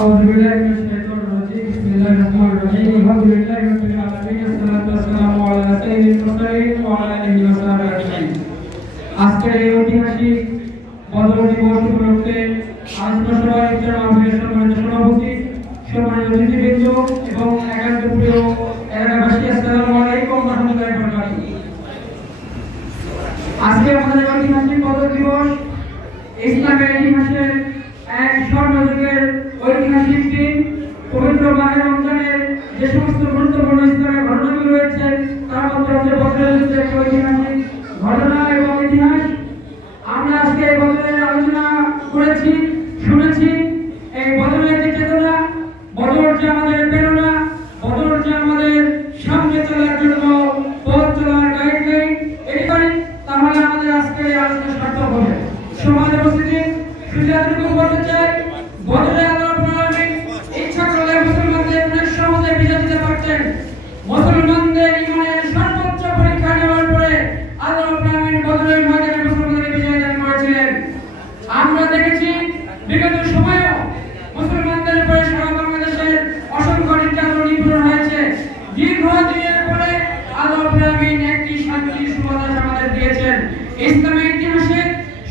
أعوذ بالله من الشيطان الرجيم بسم الله الرحمن الرحيم الحمد لله رب العالمين والصلاة والسلام على سيد المرسلين وعلى آله وصحبه أجمعين আজকের এই ঐতিহাসিক বদর দিবস উপলক্ষে আলোচনা সভায় মাহফিলের সম্মানিত সভাপতি সম্মানিত অতিথিবৃন্দ এবং একান্ত প্রিয় এলাকাবাসী আসসালামু আলাইকুম ওয়া রাহমাতুল্লাহি ওয়া বারাকাতুহু। আজকে আমাদের ঐতিহাসিক বদর দিবস ইসলামের ইতিহাসের এক স্বর্ণযুগের ঐতিহাসিক দিন। পবিত্র মাহে রমজানের যে সমস্ত গুরুত্বপূর্ণ ইসলামের ঘটনাগুলো রয়েছে তার মধ্যে হচ্ছে বদরের যুদ্ধের একটা ঐতিহাসিক ঘটনা এবং ইতিহাস। আমরা আজকে এই বদরের আলোচনা করেছি, শুনেছি। এই বদরের যে চেতনা, বদর যে আমাদের প্রেরণা, বদর যে আমাদের সামনে চলার জন্য পথ চলার গাইডলাইন, এটি করি তাহলে আমাদের আজকে এই আলোচনা সার্থক হবে। সমাজের উপস্থিতি শুধু এতটুকু বলতে চাই, বদরে আল্লাহ রাব্বুল আলামিন ইচ্ছা করলে মুসলমানদের অনেক সহজে বিজয় দিতে পারতেন। মুসলমানদের ঈমানের সর্বোচ্চ পরীক্ষা নেওয়ার পরে আল্লাহ রাব্বুল আলামিন বদরের ময়দানে মুসলমানদেরকে বিজয় দান করেছিলেন। আমরা দেখেছি বিগত সময়েও মুসলমানদের উপরে সারা বাংলাদেশের অসংখ্য নির্যাতন নিপীড়ন হয়েছে। দীর্ঘদিনের পরে আল্লাহ রাব্বুল আলামিন একটি শান্তির সুবাতাস আমাদের দিয়েছেন। ইসলামের ইতিহাসে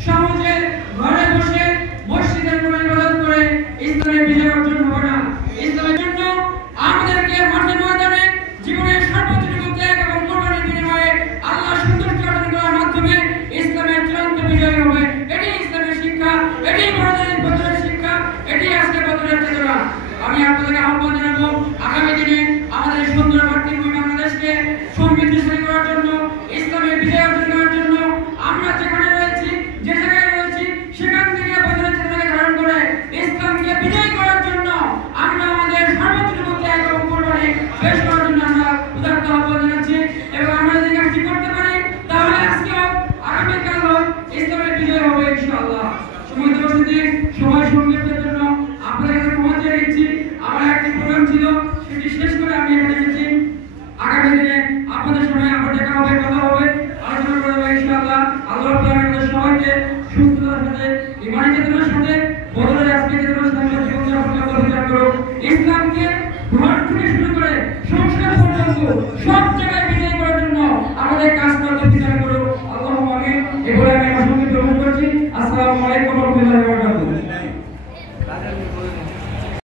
সমাজে ঘরে বসে মসজিদের ইবাদত করে ইসলামের বিজয় অর্জন হবে না। ইসলামের জন্য আমাদেরকে মাঠে ময়দানে জীবনের সর্বোচ্চ ত্যাগ এবং কোরবানির বিনিময়ে আল্লাহ সন্তুষ্টি অর্জন করার মাধ্যমে ইসলামের চূড়ান্ত বিজয় হবে। এটি ইসলামের শিক্ষা, এটি বদরের শিক্ষা, এটি আজকে বদরের চেতনা। আমি আপনাদেরকে আহ্বান জানাবো আগামী দিনে আমাদের সুন্দর ভাতৃভূমি বাংলাদেশকে সমৃদ্ধশালী করার জন্য, ইসলামের বিজয় অর্জন করার জন্য আমরা যেখানে রয়েছি, যে জায়গায় রয়েছি, সেখান থেকে বদরের চেতনাকে ধারণ করে ইসলামকে বিজয় করার জন্য আমরা আমাদের সর্বোচ্চ ত্যাগ এবং কোরবানি পেশ করার জন্য আমরা উদাত্ত আহ্বান জানাচ্ছি। এবং আমরা যদি কাজটি করতে পারি তাহলে আজকে হোক, আগামীকাল হোক, ইসলামের বিজয় হবে ইনশাআল্লাহ। সময় উপস্থিতি, সময় সংক্ষেপের জন্য আপনাদের কাছে ক্ষমা চেয়ে নিচ্ছি। আমার একটি প্রোগ্রাম ছিল, সেটি শেষ করে আমি এখানে এসেছি। আগামী দিনে আপনাদের সঙ্গে আবার দেখা হবে, কথা হবে, আলোচনা করা হবে ইনশাআল্লাহ। আল্লাহ রাব্বুল আলামিন আমাদের সবাইকে সুস্থতার সাথে, ঈমানী চেতনার সাথে বদরের আজকে চেতনার সাথে জীবনযাপন করুক। ইসলামকে ঘর থেকে শুরু করে সংসার পর্যন্ত সব জায়গায় বিজয় করার জন্য আমাদের কাজ করতে হবে।